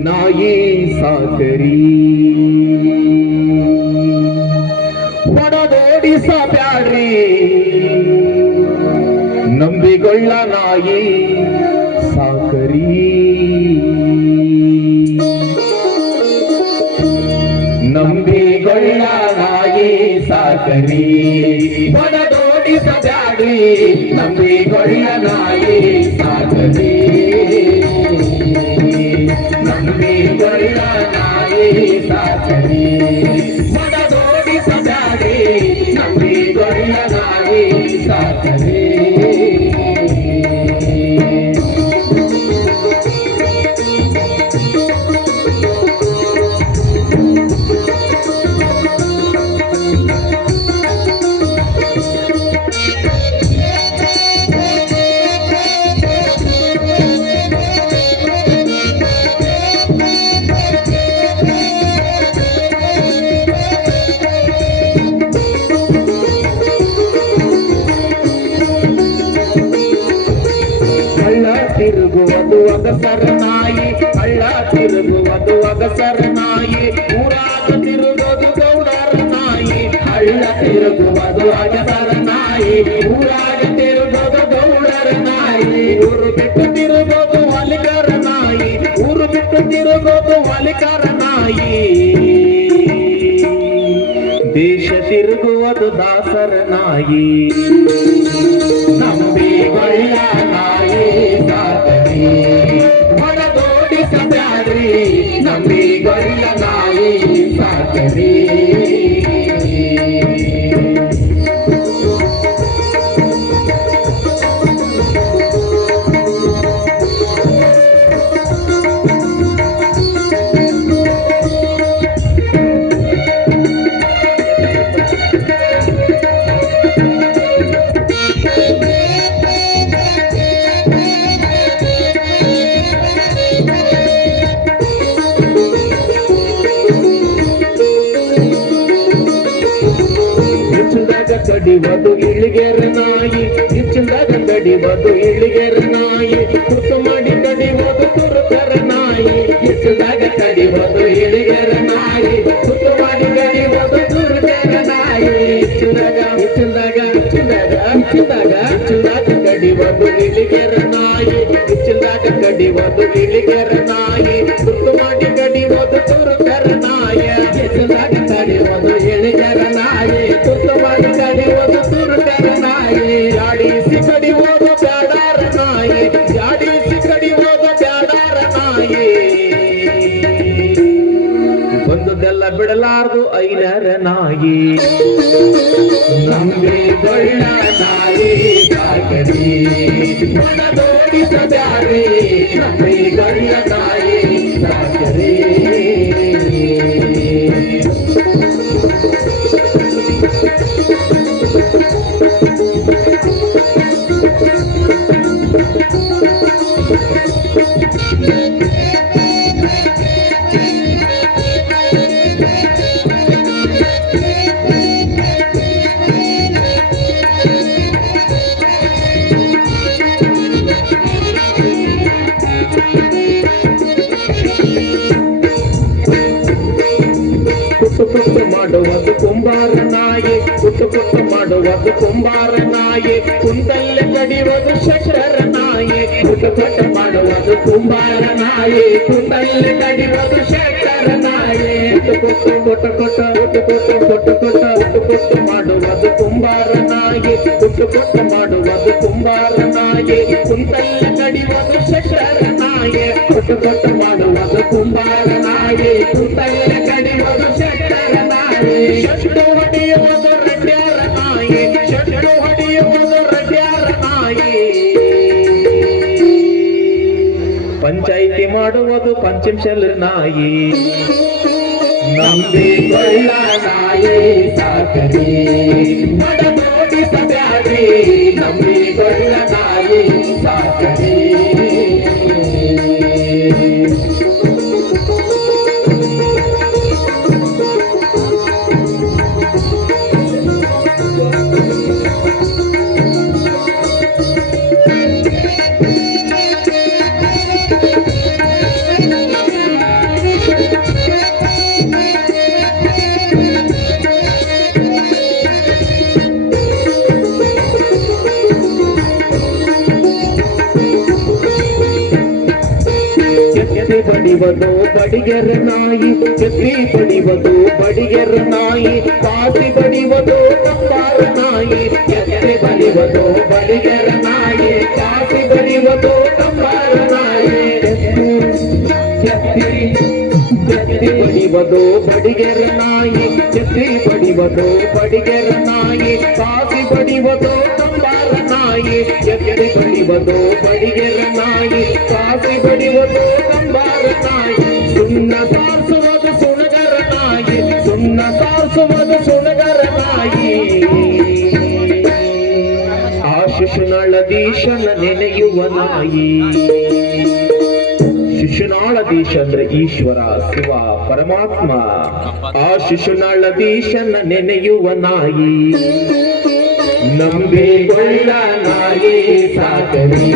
ನಾಯಿ ಸಾಕರಿ ಹೊಡೆದೋಡಿಸಬ್ಯಾಡ್ರಿ ನಂಬಿಗೊಳ್ಳ ನಾಯಿ ಸಾಕರಿ ನಂಬಿಗೊಳ್ಳ ನಾಯಿ ಸಾಕರಿ ಹೊಡೆದೋಡಿಸಬ್ಯಾಡ್ರಿ ನಂಬಿಗೊಳ್ಳ ನಾಯಿ ಸಾಕರಿ ನಂಬಿಗೊಳ್ಳ ನಾಯಿ ಸಾಕರಿ ಹೊಡೆದೋಡಿಸಬ್ಯಾಡ್ರಿ ನಂಬಿಗೊಳ್ಳ ನಾಯಿ ಸಾಕರಿ ತಿರುಗುವುದು ಅಗಸರ ನಾಯಿ ಹಳ್ಳ ತಿರುಗುವುದು ಅಗಸರ ನಾಯಿ ಊರಾಗ ತಿರುಗೋದು ಗೌಡರ ನಾಯಿ ಹಳ್ಳ ತಿರುಗುವುದು ಅಗಸರ ನಾಯಿ ಊರಾಗ ತಿರುಗೋದು ಗೌಡರ ನಾಯಿ ಊರು ಬಿಟ್ಟು ತಿರುಗೋದು ವಾಲಿಕರ ನಾಯಿ ಊರು ಬಿಟ್ಟು ತಿರುಗೋದು ವಾಲಿಕರ ನಾಯಿ ದೇಶ ತಿರುಗುವುದು ದಾಸರ ನಾಯಿ ನಂಬಿಗೊಳ್ಳ ನಾಯಿ ಸಾಕರಿ ಹೊಡೆದೋಡಿಸಬ್ಯಾಡ್ರಿ ನಂಬಿಗೊಳ್ಳ ನಾಯಿ ಸಾಕರಿ ಕಡಿವದು ಇಳಿಗೆರ ನಾಯಿ ಹೆಚ್ಚಿಂದಾಗ ಕಡಿವದು ಇಳಿಗೆರ ನಾಯಿ ತುರ್ತು ಮಾಡಿ ಕಡಿವದು ತುರುಕರ ನಾಯಿ ಹೆಚ್ಚಿಂದಾಗ ಕಡಿವದು ಇಳಿಗೆರ ನಾಯಿ ತುರ್ತು ಮಾಡಿ ಕಡಿವದು ತುರುಕರ ನಾಯಿ ಹೆಚ್ಚಿಂದಾಗ ಕಡಿವದು ಇಳಿಗೆರ ನಾಯಿ ಹೆಚ್ಚಿಂದಾಗ ಕಡಿವದು ಇಳಿಗೆರ ನಾಯಿ ತುರ್ತು ಮಾಡಿ ಕಡಿವದು ತುರುಕರ ನಾಯಿ ಹೆಚ್ಚಿಂದಾಗ ಕಡಿವದು ಇಳಿಗೆರ ನಾಯಿ ತುರ್ತು ಮಾಡಿ ಕಡಿವದು ತುರುಕರ ನಾಯಿ ಜಾಡಿಸಿ ಕಡಿವದು ಬ್ಯಾಡಾರ ನಾಯಿ ಜಾಡಿಸಿ ಕಡಿವದು ಬ್ಯಾಡಾರ ನಾಯಿ ಬಂದುದೆಲ್ಲ ಬಿಡಲಾರದು ಐನರ ನಾಯಿ ನಂಬಿಗೊಳ್ಳ ನಾಯಿ ಸಾಕರಿ ಹೊಡೆದೋಡಿಸಬ್ಯಾಡ್ರಿ ನಂಬಿಗೊಳ್ಳ ನಾಯಿ ಸಾಕರಿ ಕುಟ್ಟು ಮಾಡುವುದು ಕುಂಬಾರ ನಾಯಿ ಕುಟ್ಟು ಮಾಡುವುದು ಕುಂಬಾರ ನಾಯಿ ಕುಂದಲ್ಲೇ ಕಡಿಯುವುದು ಶಂಕರ ನಾಯಿ ಕುಟ್ಟು ಮಾಡುವುದು ಕುಂಬಾರ ನಾಯಿ ಕುಂದಲ್ಲೇ ಕಡಿಯುವುದು ಶಂಕರ ನಾಯಿ ಕುಟ್ಟು ಮಾಡುವುದು ಕುಂಬಾರ ನಾಯಿ ಕುಟ್ಟು ಮಾಡುವುದು ಕುಂಬಾರ ನಾಯಿ ಕುಂದಲ್ಲೇ ಕಡಿಯುವುದು ಶಂಕರ ನಾಯಿ ಕುಟ್ಟು ಮಾಡುವುದು ಕುಂಬಾರ ನಾಯಿ ಕುಂದಲ್ಲೇ ಕಡಿಯುವುದು ಶಂಕರ ನಾಯಿ ಶಂಡು ಹೊಡೆಯುವುದು ರಡ್ಯಾರ ನಾಯಿ ಶಂಡು ಹೊಡೆಯುವುದು ರಡ್ಯಾರ ನಾಯಿ ಪಂಚಾಯಿತಿ ಮಾಡುವುದು ಪಂಚಮಶಲ ನಾಯಿ ನಂಬಿಗೊಳ್ಳ ನಾಯಿ ಸಾಕರಿ ಹೊಡೆದೋಡಿಸಬ್ಯಾಡ್ರಿ ನಂಬಿಗೊಳ್ಳ ನಾಯಿ ಸಾಕರಿ ಬಡಿವದು ಬಡಿಗೆರ ನಾಯಿ ಎತ್ತಿ ಬಡಿವದು ಬಡಿಗೆರ ನಾಯಿ ಪಾಸಿ ಬಡಿವದು ಕಂಬಾರ ನಾಯಿ ಎತ್ತಿ ಬಡಿವದು ಬಡಿಗೆರ ನಾಯಿ ಪಾಸಿ ಬಡಿವದು ಕಂಬಾರ ನಾಯಿ ಎತ್ತಿ ಬಡಿವದು ಬಡಿಗೆರ ನಾಯಿ ಎತ್ತಿ ಬಡಿವದು ಬಡಿಗೆರ ನಾಯಿ ಪಾಸಿ ಬಡಿವದು ಕಂಬಾರ ನಾಯಿ ಎತ್ತಿ ಬಡಿವದು ಬಡಿಗೆರ ನಾಯಿ ಪಾಸಿ ಬಡಿವದು ಕಂಬಾರ ನಾಯಿ ಸುಣ್ಣ ಸಾರಿಸುವುದು ಸುಣಗರ ನಾಯಿ ಸುಣ್ಣ ಸಾರಿಸುವುದು ಸುಣಗರ ನಾಯಿ ಆ ಶಿಶುನಾಳಧೀಶನ ನೆನೆಯುವ ನಾಯಿ ಶಿಶುನಾಳಧೀಶ ಅಂದ್ರೆ ಈಶ್ವರ ಶಿವ ಪರಮಾತ್ಮ ಆ ಶಿಶುನಾಳಧೀಶನ ನೆನೆಯುವ ನಾಯಿ ನಂಬಿಕೊಳ್ಳ ನಾಯಿ ಸಾಕರಿ